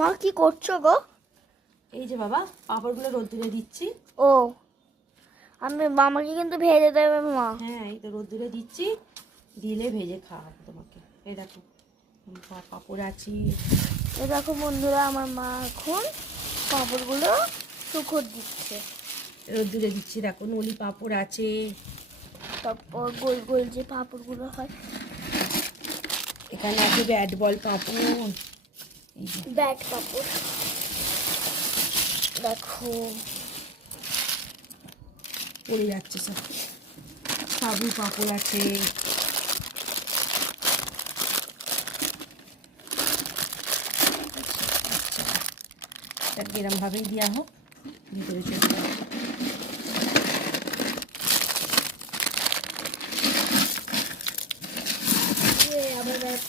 মা কি করছ গো? এই যে বাবা পাঁপড়গুলো রোদ্দুরে দিচ্ছি। ও আমি আমাকে কিন্তু ভেজে দেবে মা। হ্যাঁ এই তো রোদ্দুরে দিচ্ছি। দিলে ভেজে খাওয়াবো তোমাকে। এই দেখো পাঁপড় আছি। এই দেখো বন্ধুরা আমার মা এখন পাঁপড়গুলো শুকর দিচ্ছে। রোদ্দুরে দিচ্ছি দেখো নলি পাঁপড় আছে। তারপর গোল গোল যে পাঁপড়গুলো হয়। এখানে আছে ব্যাট বল পাঁপড়। ব্যাট পাঁপড় দেখো। পড়ে যাচ্ছে সব সাবু পাঁপড় আছে। এটাকে এরমভাবেই দেওয়া হোক। ভিতরে চলে আবার ব্যাট